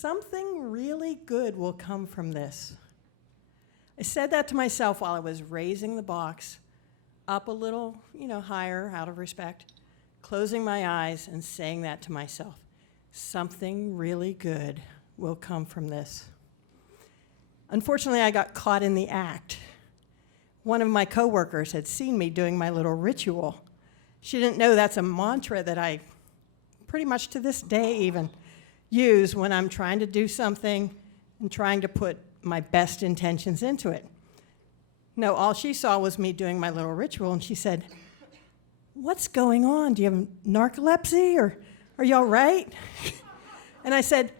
something really good will come from this. I said that to myself while I was raising the box up a little, higher out of respect, closing my eyes and saying that to myself. Something really good will come from this. Unfortunately, I got caught in the act. One of my coworkers had seen me doing my little ritual. She didn't know that's a mantra that I pretty much to this day even use when I'm trying to do something and trying to put my best intentions into it. No, all she saw was me doing my little ritual, and she said, "What's going on? Do you have narcolepsy, or are you all right?" And I said,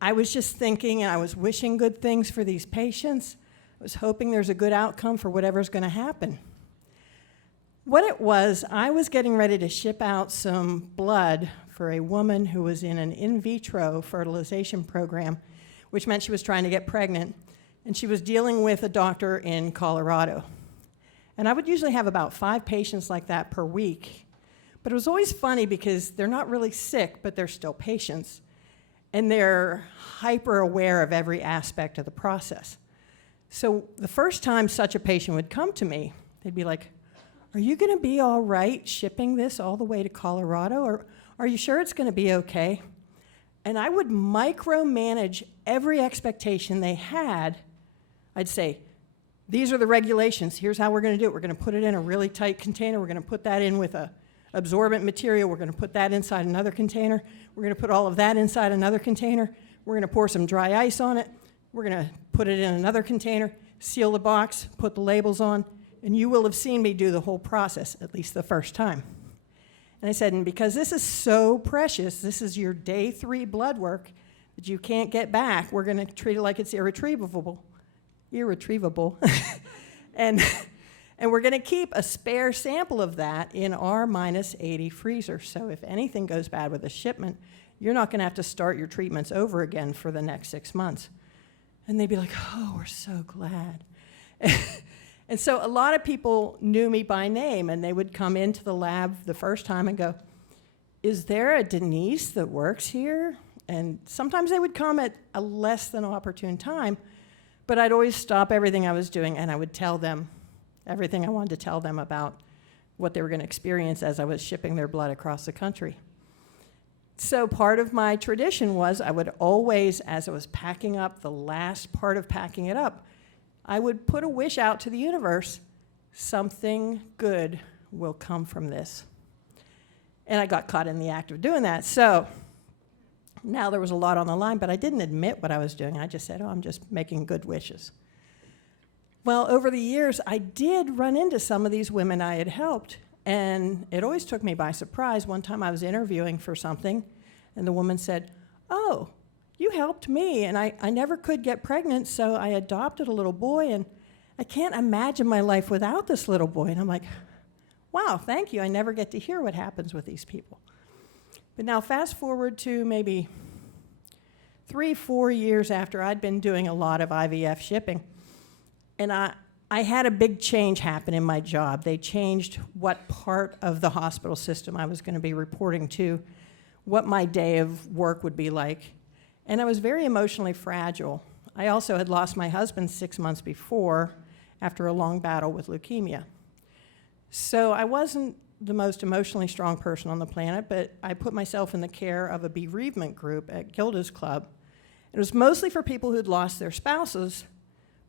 "I was just thinking, and I was wishing good things for these patients. I was hoping there's a good outcome for whatever's going to happen." What it was, I was getting ready to ship out some blood for a woman who was in an in vitro fertilization program, which meant she was trying to get pregnant, and she was dealing with a doctor in Colorado. And I would usually have about 5 patients like that per week. But it was always funny because they're not really sick, but they're still patients. And they're hyper aware of every aspect of the process. So the first time such a patient would come to me, they'd be like, "Are you going to be all right shipping this all the way to Colorado? Or are you sure it's going to be okay?" And I would micromanage every expectation they had. I'd say, "These are the regulations. Here's how we're going to do it. We're going to put it in a really tight container. We're going to put that in with a absorbent material. We're going to put that inside another container. We're going to put all of that inside another container. We're going to pour some dry ice on it. We're going to put it in another container, seal the box, put the labels on, and you will have seen me do the whole process, at least the first time." And I said, "And because this is so precious, this is your day 3 blood work that you can't get back, we're going to treat it like it's irretrievable. and we're going to keep a spare sample of that in our -80 freezer. So if anything goes bad with a shipment, you're not going to have to start your treatments over again for the next 6 months." And they'd be like, "Oh, we're so glad." And so a lot of people knew me by name, and they would come into the lab the first time and go, "Is there a Denise that works here?" And sometimes they would come at a less than opportune time, but I'd always stop everything I was doing, and I would tell them everything I wanted to tell them about what they were going to experience as I was shipping their blood across the country. So part of my tradition was I would always, as I was packing up, the last part of packing it up, I would put a wish out to the universe, something good will come from this. And I got caught in the act of doing that. So now there was a lot on the line, but I didn't admit what I was doing. I just said, "Oh, I'm just making good wishes." Well, over the years, I did run into some of these women I had helped, and it always took me by surprise. One time I was interviewing for something, and the woman said, "Oh, you helped me, and I never could get pregnant, so I adopted a little boy, and I can't imagine my life without this little boy." And I'm like, wow, thank you. I never get to hear what happens with these people. But now fast forward to maybe 3-4 years after I'd been doing a lot of IVF shipping, and I had a big change happen in my job. They changed what part of the hospital system I was going to be reporting to, what my day of work would be like. And I was very emotionally fragile. I also had lost my husband 6 months before after a long battle with leukemia. So I wasn't the most emotionally strong person on the planet, but I put myself in the care of a bereavement group at Gilda's Club. It was mostly for people who'd lost their spouses,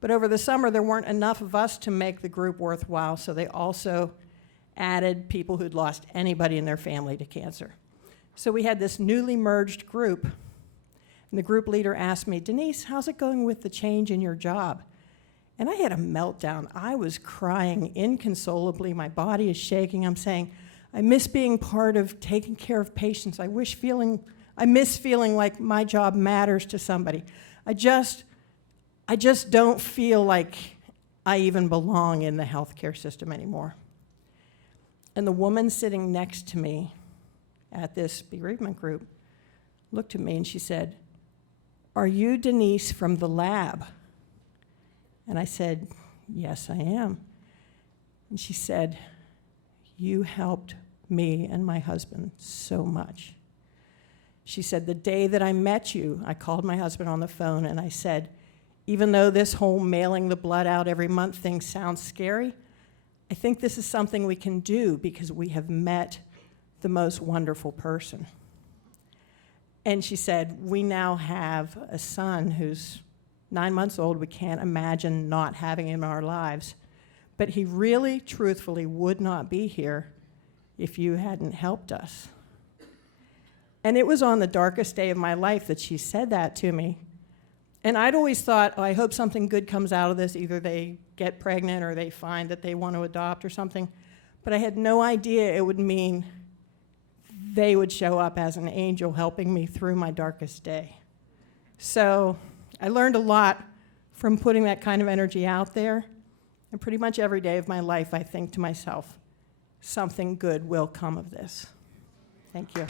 but over the summer there weren't enough of us to make the group worthwhile, so they also added people who'd lost anybody in their family to cancer. So we had this newly merged group. And the group leader asked me, "Denise, how's it going with the change in your job?" And I had a meltdown. I was crying inconsolably. My body is shaking. I'm saying, "I miss being part of taking care of patients. I miss feeling like my job matters to somebody. I just don't feel like I even belong in the healthcare system anymore." And the woman sitting next to me at this bereavement group looked at me and she said, "Are you Denise from the lab?" And I said, "Yes, I am." And she said, "You helped me and my husband so much." She said, the day that I met you, I called my husband on the phone and I said, even though this whole mailing the blood out every month thing sounds scary, I think this is something we can do because we have met the most wonderful person. And she said, we now have a son who's 9 months old. We can't imagine not having him in our lives. But he really, truthfully would not be here if you hadn't helped us. And it was on the darkest day of my life that she said that to me. And I'd always thought, oh, I hope something good comes out of this. Either they get pregnant or they find that they want to adopt or something. But I had no idea it would mean they would show up as an angel helping me through my darkest day. So I learned a lot from putting that kind of energy out there. And pretty much every day of my life, I think to myself, something good will come of this. Thank you.